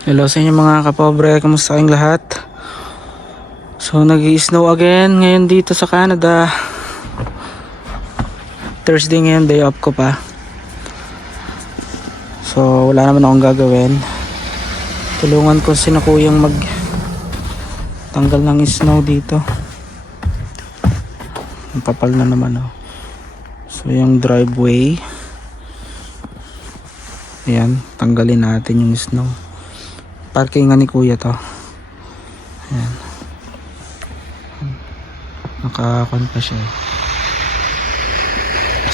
Hello sa inyo mga kapobre, kamusta kayong lahat? So nag-i-snow again ngayon dito sa Canada. Thursday ngayon, day off ko pa. So wala naman akong gagawin. Tulungan ko si na kuyang mag tanggal ng snow dito. Ang kapal na naman oh. So yung driveway, ayan, tanggalin natin yung snow. Parkingan ni kuya to. Ayan. Nakakon pa siya.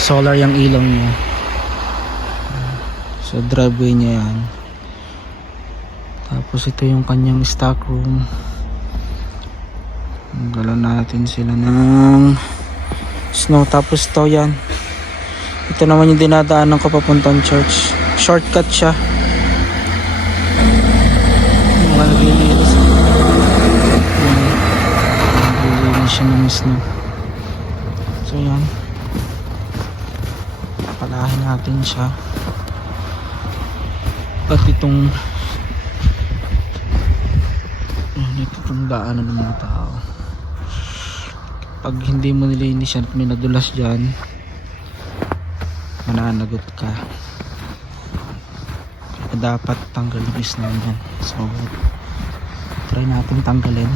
Solar yung ilaw niya. So driveway niya yan. Tapos ito yung kanyang stock room. Galan natin sila ng snow. Tapos to yan. Ito naman yung dinadaanan ko papuntang church. Shortcut siya. Naglilinis siya ng snow. So yan, palahin natin siya. At itong daanan ng mga tao, pag hindi mo nilinis yan at may nadulas dyan, mananagot ka. Kaya dapat tanggalin yung snow yan. So try natin tanggalin.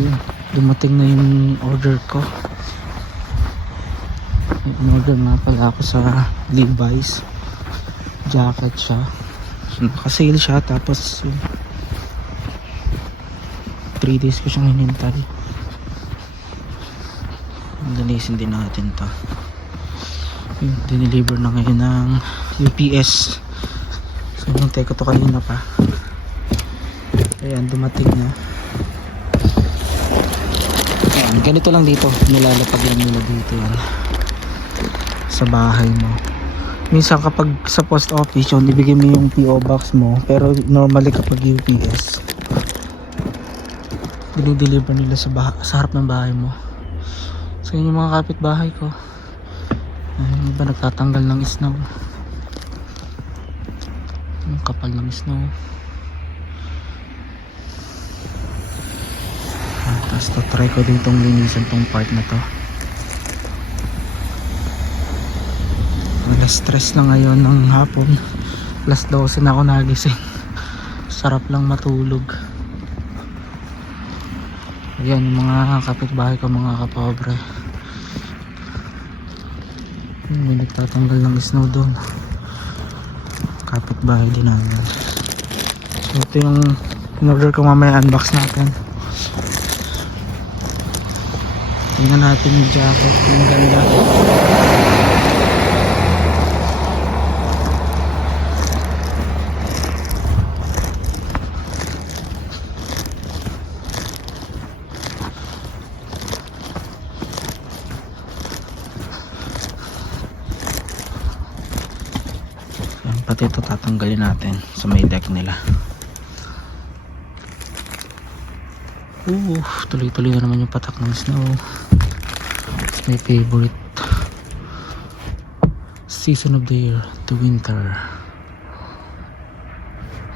Yun, dumating na yung order ko. In-order nga pala ako sa Levi's jacket siya. So, naka-sale siya. Tapos 3 days ko siyang hinintay. Linisin din natin to. Yun, dineliver na ngayon ng UPS. So hintay ko to kanina pa. Ayan, dumating na. Ayan, ganito lang dito, nilalapag lang nila dito yan sa bahay mo. Minsan kapag sa post office yun, ibigay mo yung PO box mo, pero normally kapag UPS, dinideliver nila sa harap ng bahay mo. So yun yung mga kapitbahay ko. Ayun, iba nagtatanggal ng snow. Yung kapal ng snow. Tapos try ko din itong linisan tong part na to. Alas stress na ngayon ng hapon. Alas 12 na ako nagising. Sarap lang matulog. Ayan yung mga kapitbahay ko, mga kapobre. May nagtatanggal ng snow doon. Kapitbahay din namin. So ito yung in-order ko, mamaya unbox natin. Tingnan natin yung jacket, yung maganda. Yan, pati ito tatanggalin natin sa may deck nila. Tuloy-tuloy na naman yung patak ng snow. It's my favorite season of the year, the winter.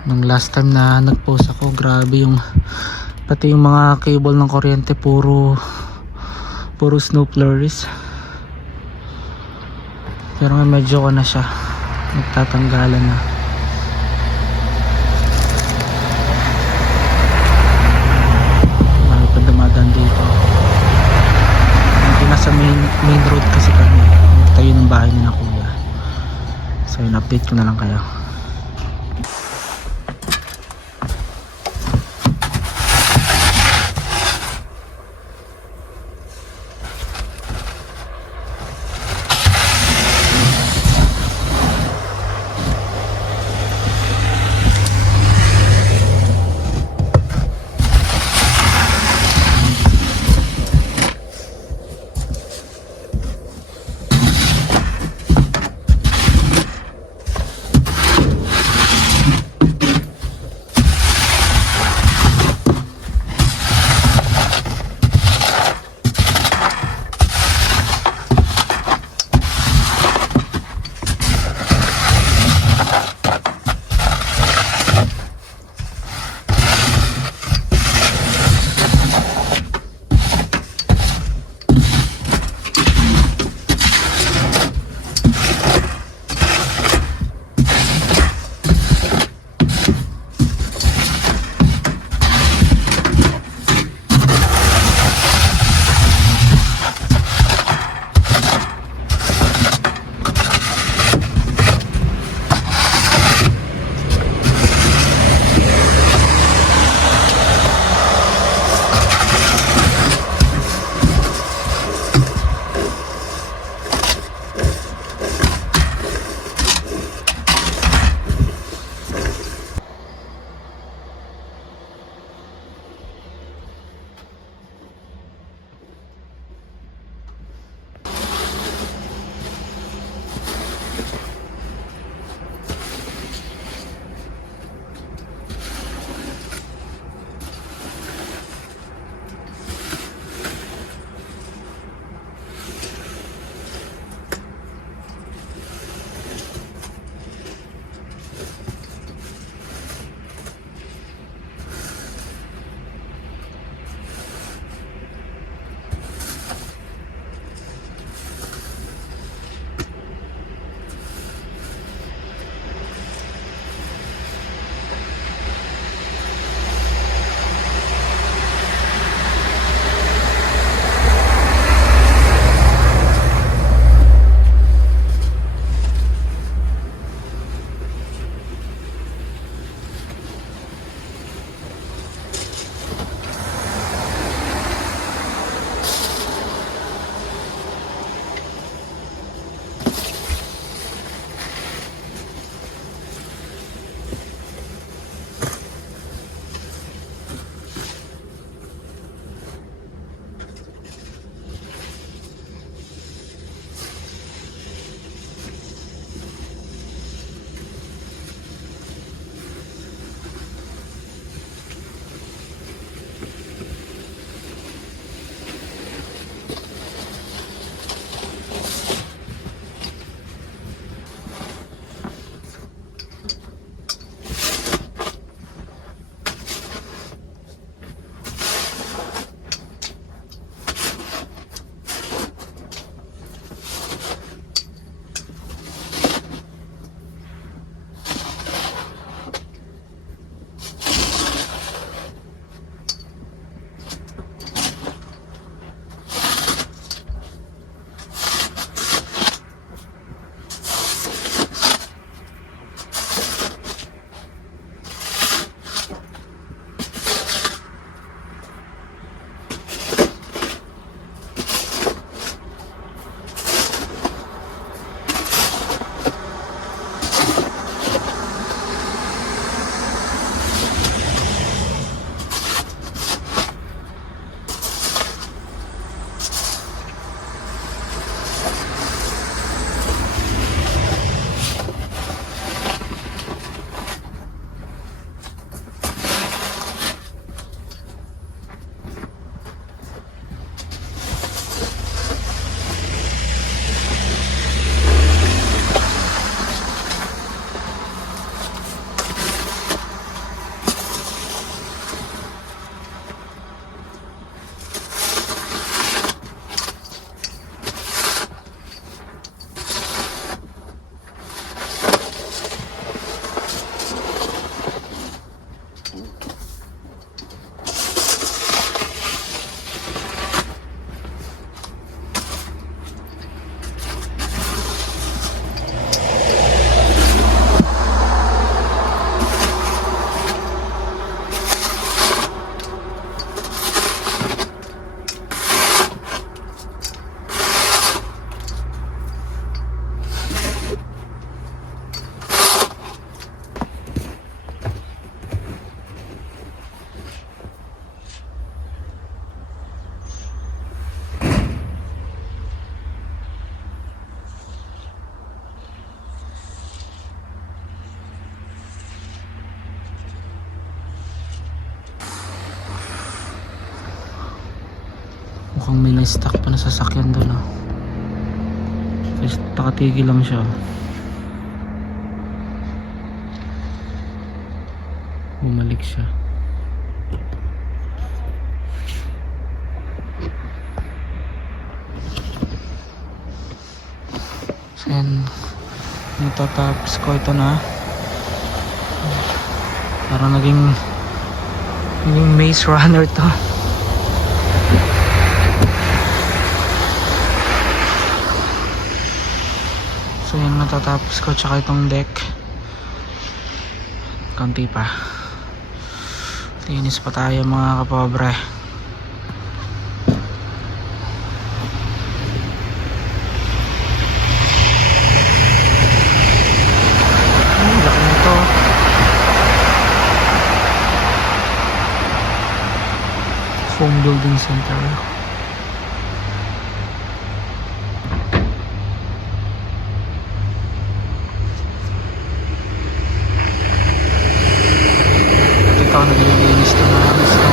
Nung last time na nag-post ako, grabe yung pati yung mga cable ng kuryente, puro snow flurries. Pero nga medyo ko na siya, nagtatanggalan na. Dito hindi nasa main road kasi kami, tayo ng bahay ni na kuya. So yun, update ko na lang kayo. Mukhang may na-stock pa na sasakyan doon, ah. Kasi nakatigil lang siya. Bumalik siya. And natatapos ko ito na. Parang naging maze runner to. So yan, natatapos ko. Tsaka itong deck, konti pa. Linis pa tayo mga kapobre. Laki nito. Foam Building Center. Ito naglilinis to na gusto.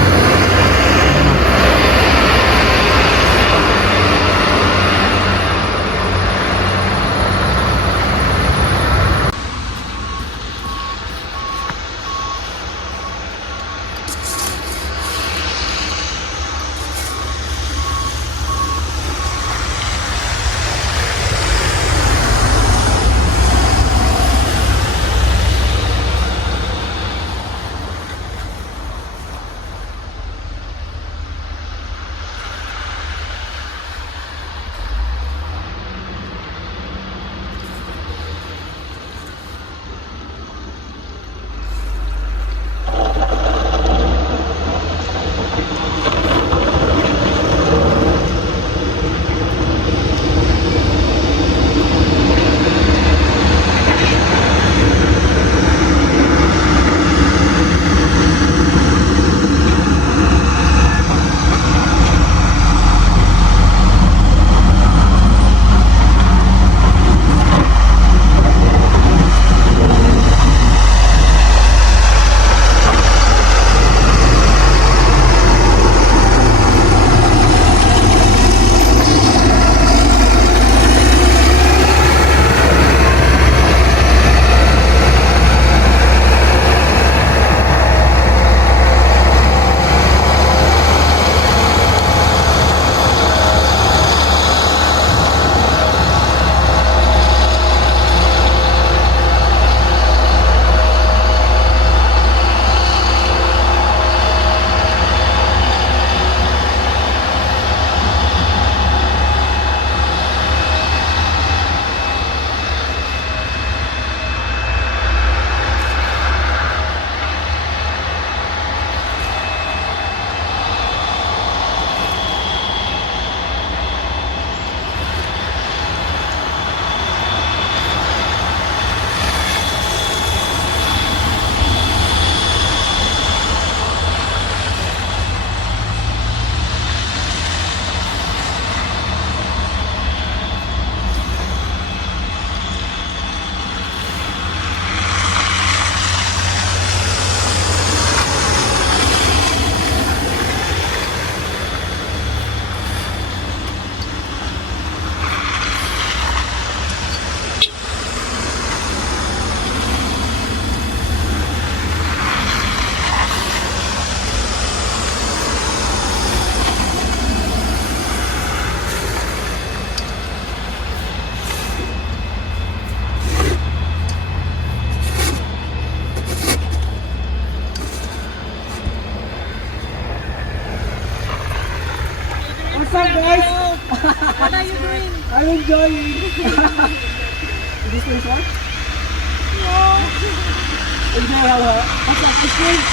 What's up, guys? What are you doing? I'm enjoying. This place what? No. Enjoy how what's up? It's great.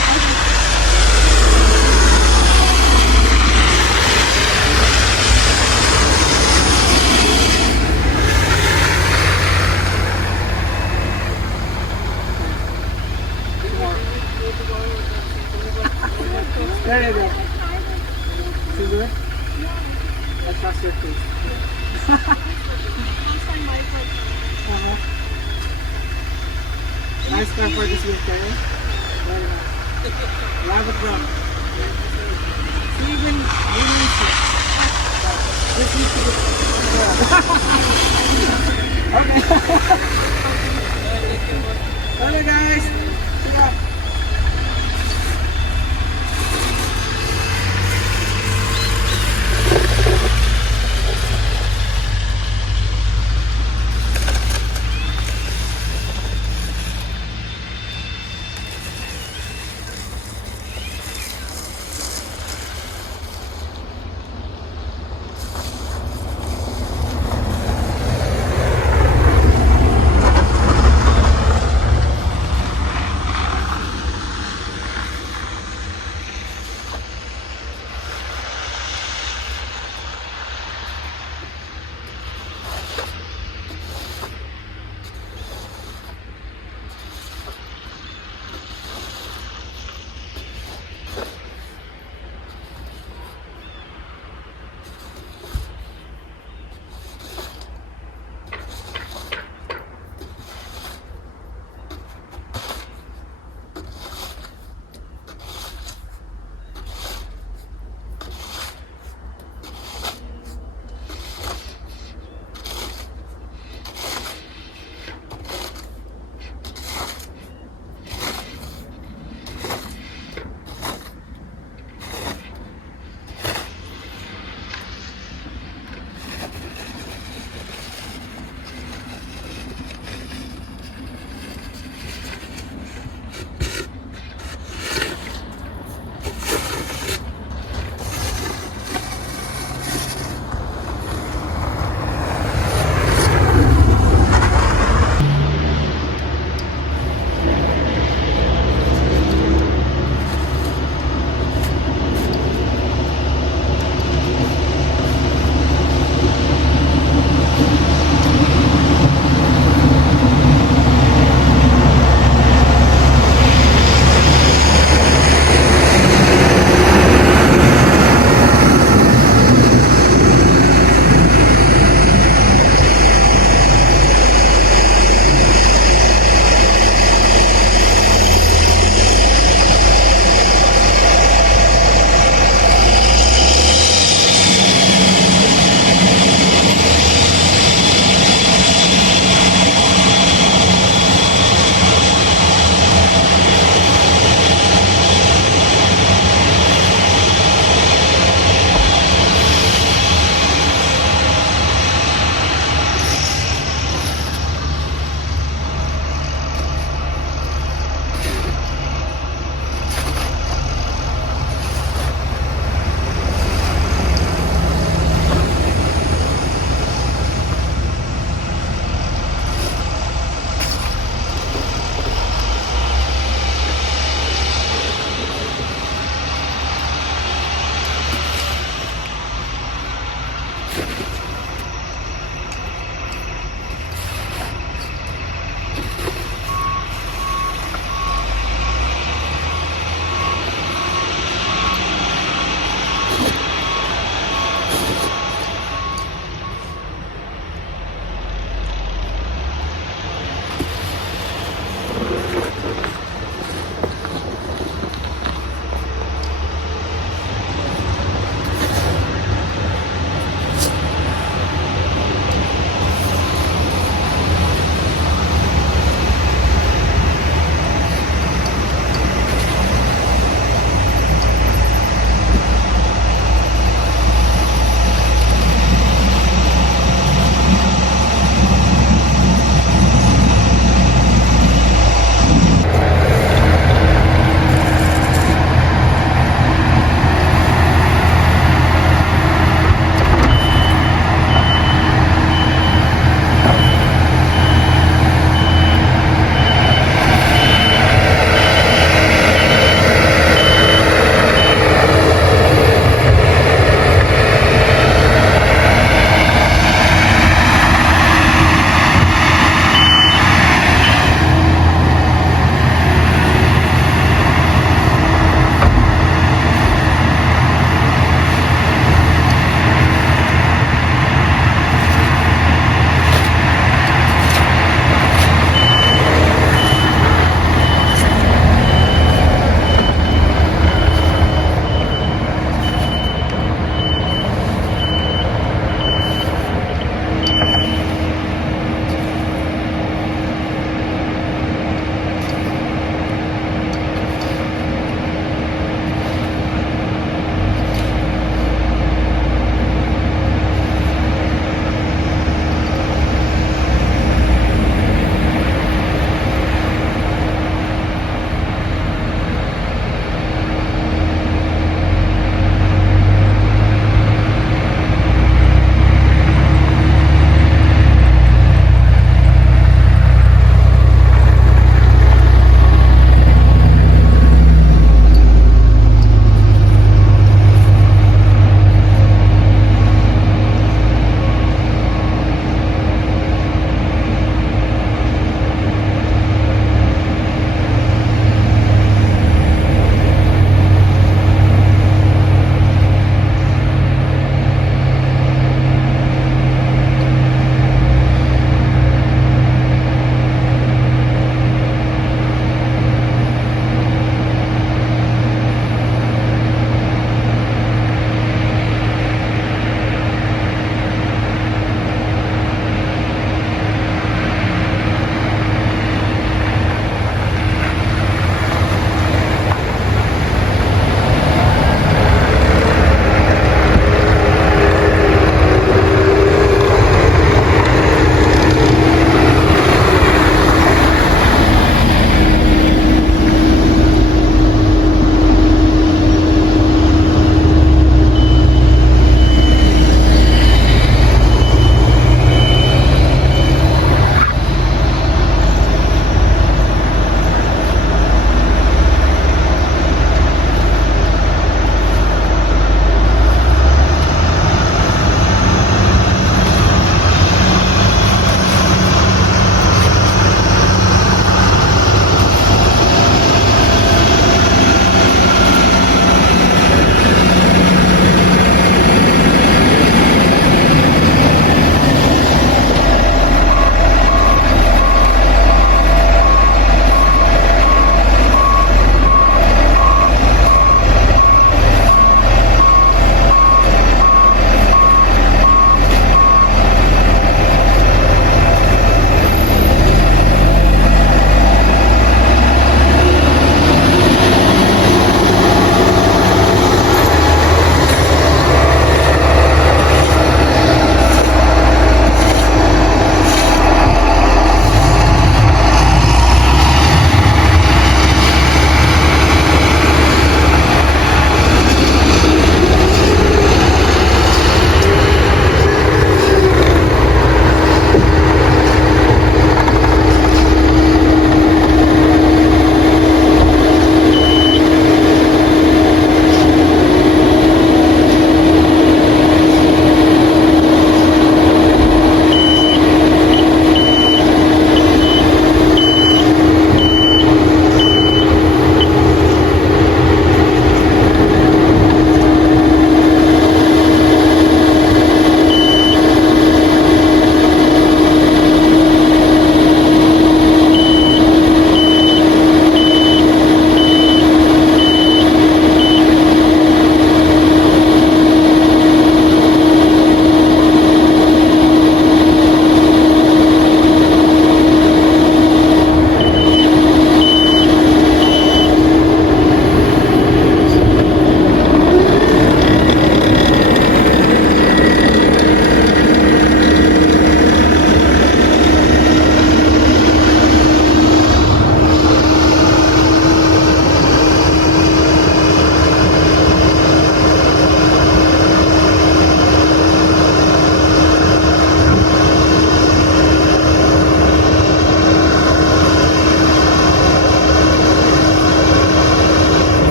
There you go. See good? I trust your taste. Nice car for this winter. Eh? Very nice. Love it, bro. Even Okay guys. Sige.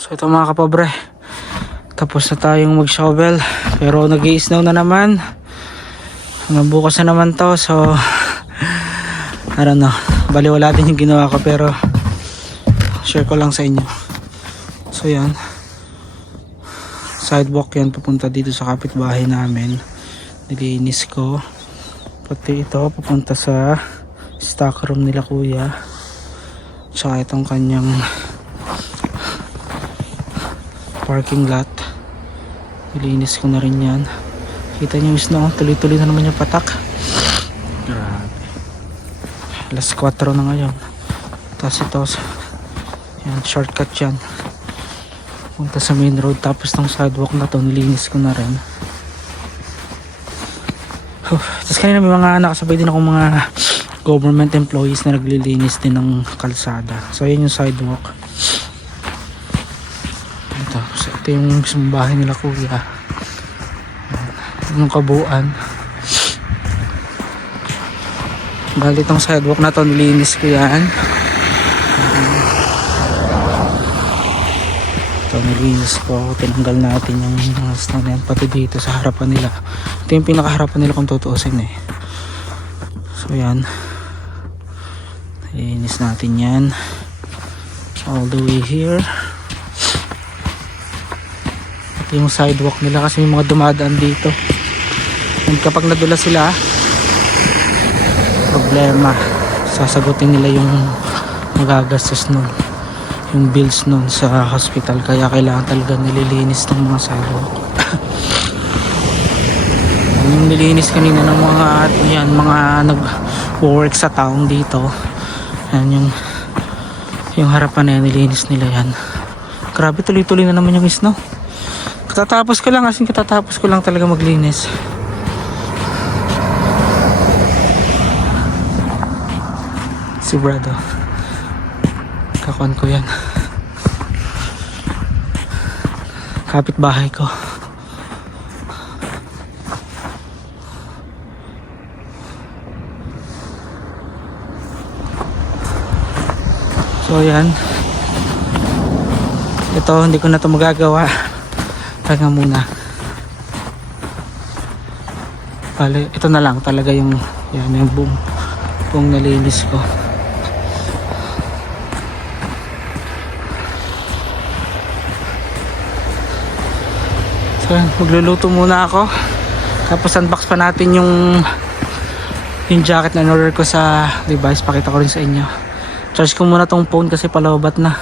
So ito mga kapobre, tapos na tayong mag shovel, pero nag-i-snow na naman. Hanggang bukas na naman to. So I don't know, baliwala din yung ginawa ko, pero share ko lang sa inyo. So yan, sidewalk yan papunta dito sa kapitbahay namin, nilinis ko. Pati ito papunta sa stock room nila kuya, tsaka itong kanyang parking lot, nilinis ko na rin yan. Kita nyo yung snow, tuloy-tuloy na naman yung patak. Grabe, alas 4 na ngayon. Tapos ito yan, shortcut yan punta sa main road. Tapos ng sidewalk na to nilinis ko na rin. Tapos kanina may mga nakasabay din akong mga government employees na naglilinis din ng kalsada. So yan yung sidewalk. Ito yung mismong bahay nila kuya. Yung kabuuan. Bali itong sidewalk na to nilinis ko yan. Ito nilinis ko, tinanggal natin yung mga snow na yan, pati dito sa harapan nila. Ito yung pinakaharapan nila kung tutuusin eh. So yan, nilinis natin yan all the way here. Ito yung sidewalk nila kasi may mga dumadaan dito, and kapag nadula sila, problema, sasagutin nila yung magagastos nun, yung bills nun sa hospital. Kaya kailangan talaga nililinis ng mga sidewalk. Yung nilinis kanina ng mga yan, mga nag-work sa town dito. Yan yung harapan na yan, nilinis nila yan. Grabe, tuloy-tuloy na naman yung snow. Katatapos ko lang talaga maglinis. Si Brado, kakuan ko yan, kapitbahay ko. So yan, ito hindi ko na ito magagawa, kaya muna bale, ito na lang talaga yung yan, yung buong nalinis ko. So magluluto muna ako, tapos unbox pa natin yung jacket na in-order ko sa Levi's. Pakita ko rin sa inyo. Charge ko muna tong phone kasi palawabat na.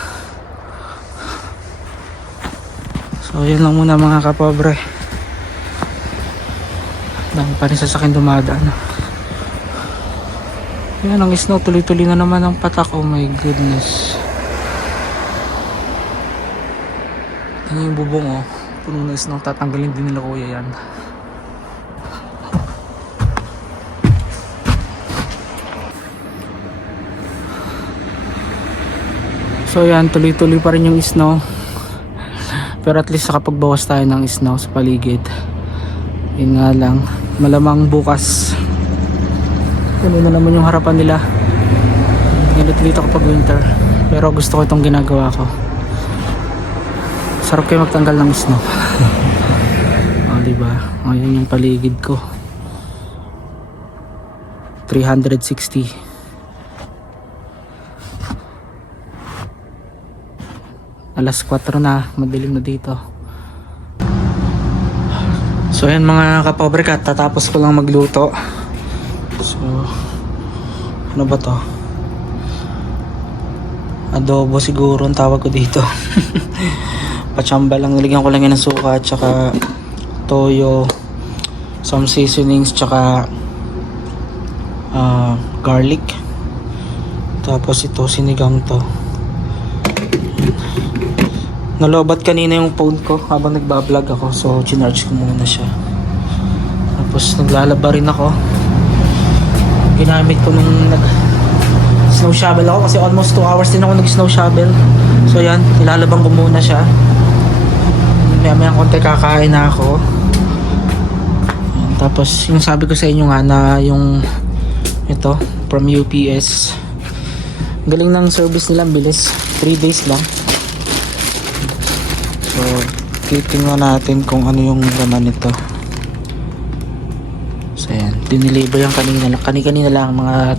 So yun lang muna mga kapobre, dami pa rin sasakyan dumadaan. Yan ang snow, tuloy-tuloy na naman ang patak. Oh my goodness, yan yung bubong oh, puno na snow. Tatanggalin din nila kuya yan. So yan, tuloy-tuloy pa rin yung snow, pero at least nakapagbawas tayo ng snow sa paligid. Yun nga lang, malamang bukas puno na naman yung harapan nila. Ganito dito kapag winter, pero gusto ko itong ginagawa ko. Sarap kayo magtanggal ng snow. O diba, o yun yung paligid ko, 360. Alas 4 na, madilim na dito. So yan mga kapobre, tatapos ko lang magluto. So ano ba to? Adobo siguro ang tawag ko dito. Pachamba lang, nilagyan ko lang yan ng suka at saka toyo, some seasonings, tsaka garlic. Tapos ito, sinigang to. Nalobat kanina yung phone ko habang nagbablog ako, so chinarge ko muna siya. Tapos naglalaba rin ako. Ginamit ko nung snow shovel ako kasi almost 2 hours din ako nag snow shovel. So yan, nilalabang ko muna siya. Maya konti kakain na ako. Yan. Tapos yung sabi ko sa inyo nga na yung ito from UPS, galing ng service nila, bilis, 3 days lang. titingnan natin kung ano yung laman nito. So ayan, diniliver yan kanina lang, mga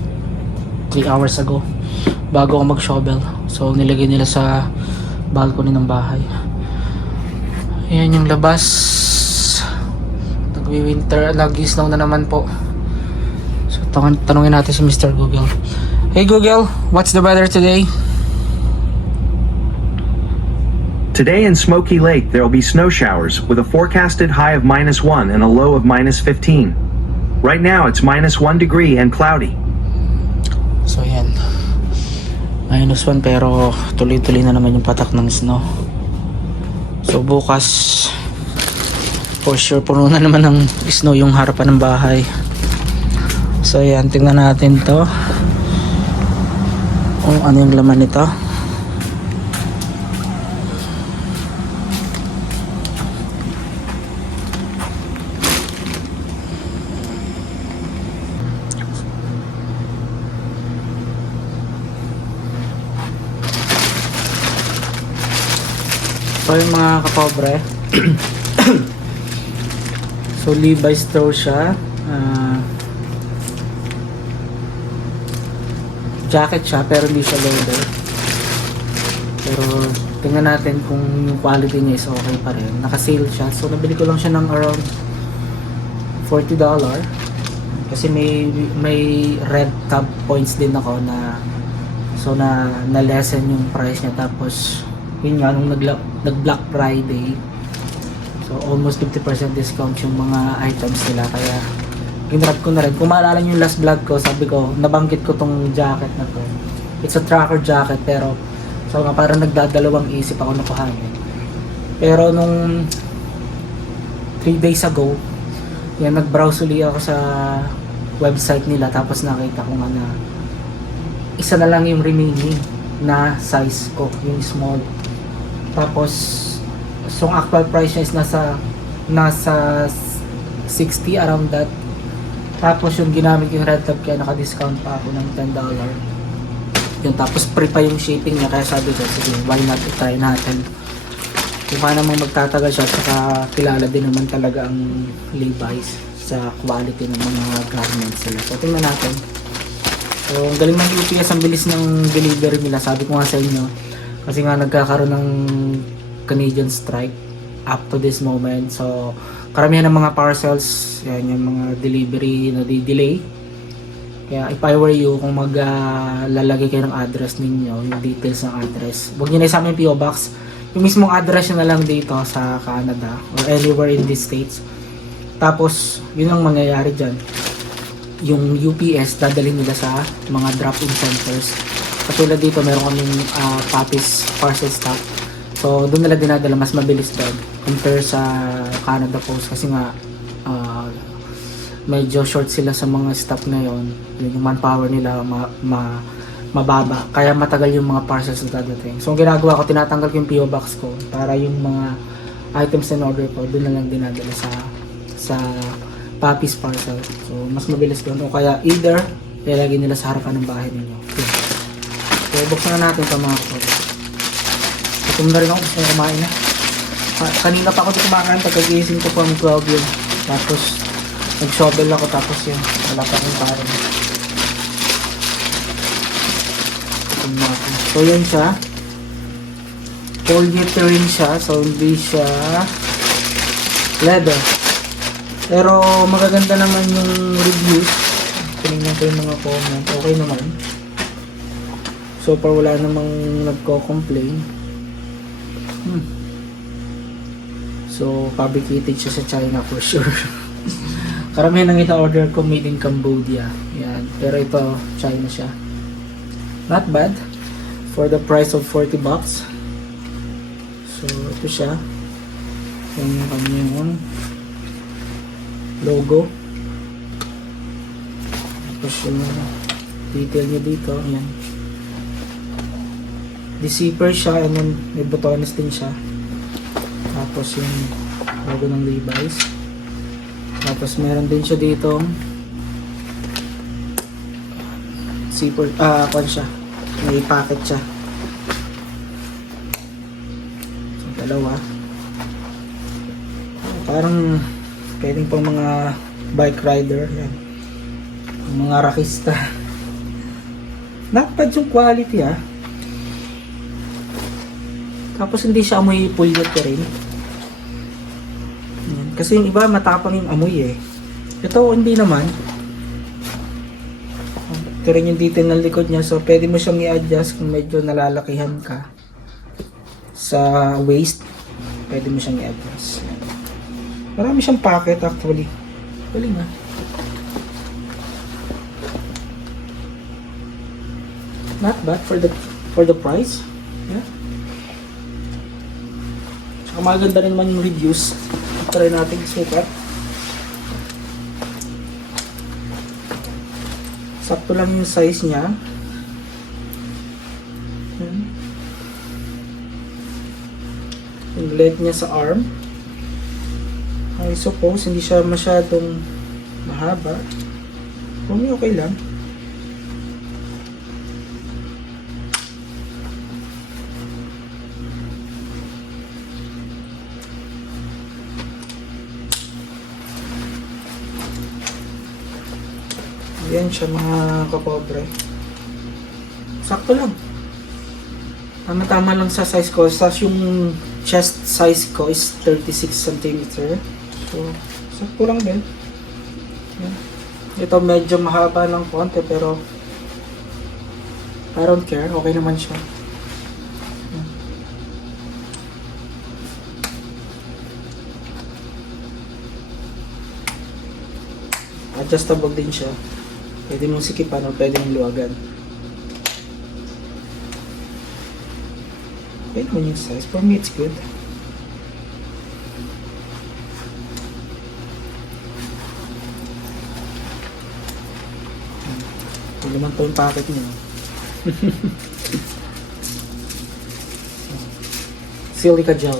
3 hours ago, bago ako mag-shovel. So nilagay nila sa balcony ng bahay. Ayan yung labas. Nagwi-winter, nag-snow na naman po. So tanungin natin si Mr. Google. Hey Google, what's the weather today? Today in Smoky Lake, there will be snow showers with a forecasted high of -1 and a low of -15. Right now, it's -1 degree and cloudy. So yan, -1 pero tuloy-tuloy na naman yung patak ng snow. So bukas for sure puno na naman ng snow yung harapan ng bahay. So yan, tingnan natin to kung ano yung laman nito. So yung mga kapobre, so Levi's store siya, jacket siya pero hindi siya leather, pero tingnan natin kung yung quality niya is okay pa rin. Naka-sale siya, so nabili ko lang siya ng around $40 kasi may red tab points din ako na, so na lessen yung price niya. Tapos yun nga, nung nag-Black Friday, so almost 50% discount yung mga items nila, kaya ginrab ko na rin. Kung maalala nyo yung last vlog ko, sabi ko, nabanggit ko tong jacket na to. It's a tracker jacket, pero so nga parang nagdadalawang isip ako na kuhanin. Pero nung 3 days ago, yan, nag-browse ulit ako sa website nila, tapos nakita ko nga na isa na lang yung remaining na size ko, yung small. Tapos so ang actual price niya is nasa 60, around that. Tapos yung ginamit yung red tab, kaya naka-discount pa ako ng $10 yun. Tapos free pa yung shipping niya, kaya sabi ko, sige, why not, try natin. Kung paano namang magtatagal siya, saka kilala din naman talaga ang Levi's sa quality ng mga garments nila. So tingnan natin. So ang galing ng UPS, ang bilis ng delivery nila. Sabi ko nga sa inyo, kasi nga nagkakaroon ng Canadian strike up to this moment. So karamihan ng mga parcels, yan, yung mga delivery na delay. Kaya if I were you, kung lalagay kayo ng address ninyo, yung details ng address, huwag nyo na isama yung PO Box. Yung mismong address nyo na lang dito sa Canada or anywhere in the States. Tapos yun ang mangyayari dyan, yung UPS dadalhin nila sa mga drop-in centers. Katulad dito, meron kaming Papis parcel stock. So doon nila dinadala, mas mabilis doon compare sa Canada Post, kasi nga medyo short sila sa mga stock ngayon. Yung manpower nila mababa, kaya matagal yung mga parcels na dadating. So ang ginagawa ko, tinatanggal ko yung PO Box ko para yung mga items na order ko doon na lang dinadala sa Papis parcel. So mas mabilis doon, o kaya either ilalagay nila sa harapan ng bahay ninyo. Okay. So buksan na natin ito mga kapatid. Gutom na rin ako, gusto kong kumain na. Kanina pa ako kumakain, pagkagising ko from 12 yun. Tapos nag-shovel ako, tapos yun, wala pa akong kain. Gutom na ako. So yun siya. Polyethylene siya, so hindi siya leather. Pero magaganda naman yung reviews. Tinignan ko yung mga comment, okay naman. So far wala namang nagko-complain. So fabricated siya sa China for sure. Karamihan ng ita-order ko made in Cambodia. Yan. Pero ito, China siya. Not bad for the price of $40. So ito siya. Yan yung kanyang logo. Tapos yung detail niya dito. Yan. The zipper siya, and then may botones din siya. Tapos yung logo ng Levi's. Tapos meron din siya dito zipper, kwan siya, may packet siya. So dalawa. Parang pwedeng pang mga bike rider. Yan. Mga rakista. Not bad yung quality Tapos hindi siya amoy pulyot rin. Yan. Kasi yung iba matapang yung amoy Ito hindi naman. Ito rin yung detail ng likod niya. So pwede mo siyang i-adjust kung medyo nalalakihan ka sa waist. Pwede mo siyang i-adjust. Marami siyang pocket actually. Galing Not bad for the price. Yeah. Saka maganda rin man yung reviews. Try natin sukat. Sakto lang yung size niya. Yung length niya sa arm. I suppose hindi siya masyadong mahaba. Kung okay lang. Yan siya mga kapobre. Sakto lang. Tama-tama lang sa size ko. Tapos yung chest size ko is 36 cm. So, sakto lang din. Yan. Ito medyo mahaba ng konti pero I don't care. Okay naman siya. Yan. Adjustable din siya. Pwede mong sikipan o pwede mong luwagan. Okay naman yung size. For me, it's good. Hindi naman po yung packet niya. Silica gel.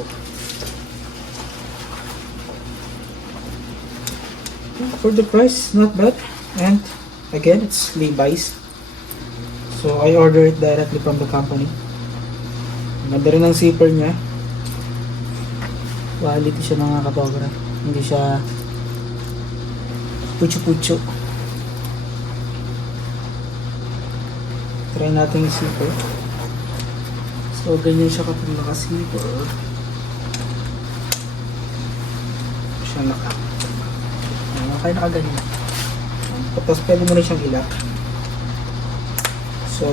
For the price, not bad. And again, it's Levi's. So I ordered it directly from the company. Ganda rin ang zipper niya. Quality siya mga kabobra. Hindi siya pucho-pucho. Try natin yung zipper. So ganyan siya kapag naka-zipper. Siya naka. Kaya nakaganyan. Tapos pwede mo na siyang ilak. So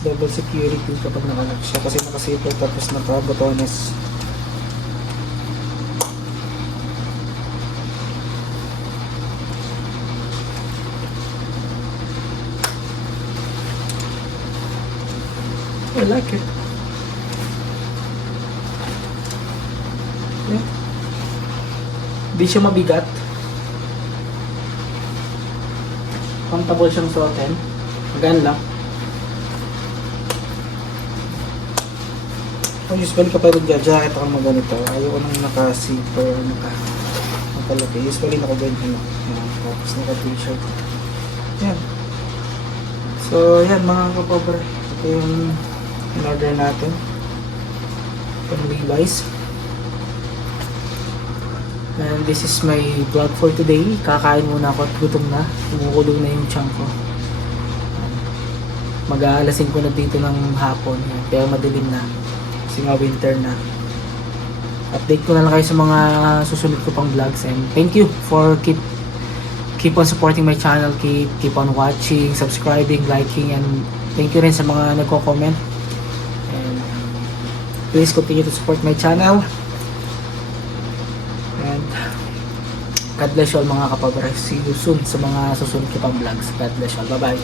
double security kapag nakalock siya kasi naka-zipper tapos naka-botones. I like it. Yeah. Di siya mabigat. Comfortable siyang suotin. Magaan lang. Usually kapag nagja-jacket ako ng ganito, ayoko nang naka-zipper, nakalaki. Usually naka-ganyan lang. Tapos naka-t-shirt. Yan. So, yan mga kapobra. Ito yung in-order natin. From Levi's. And this is my vlog for today. Kakain muna ako at gutom na. Kumukulo na yung tiyan ko. Mag-aalasin ko na dito ng hapon. Pero madilim na. Kasi nga winter na. Update ko na lang kayo sa mga susunod ko pang vlogs. And thank you for keep on supporting my channel. Keep on watching, subscribing, liking. And thank you rin sa mga nagko-comment. And please continue to support my channel. And God bless you all mga kapabra. See you soon sa mga susunod ko pang vlogs. God bless you all. Bye bye.